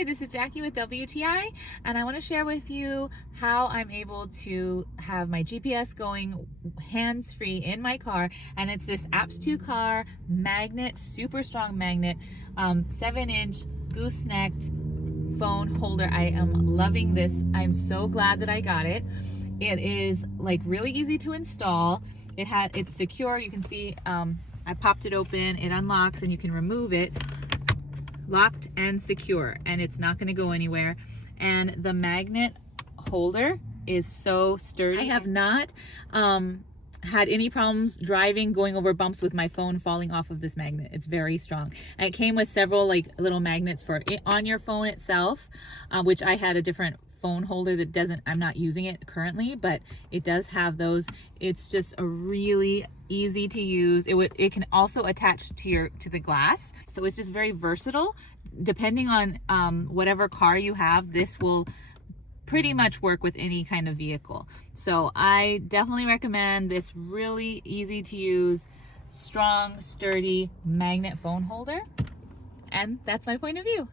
Hi, this is Jackie with WTI, and I want to share with you how I'm able to have my GPS going hands-free in my car. And it's this APPS2Car magnet, super strong magnet, 7-inch goosenecked phone holder. I am loving this. I'm so glad that I got it. It is like really easy to install. It's secure. You can see I popped it open, it unlocks, and you can remove it. Locked and secure, and it's not going to go anywhere. And the magnet holder is so sturdy. I have not had any problems driving, going over bumps with my phone falling off of this magnet. It's very strong. And it came with several like little magnets for it on your phone itself, which I had a different phone holder that doesn't, I'm not using it currently, but it does have those. It's just a really easy to use. It can also attach to the glass, so it's just very versatile. Depending on whatever car you have, this will pretty much work with any kind of vehicle. So I definitely recommend this really easy to use, strong, sturdy magnet phone holder. And that's my point of view.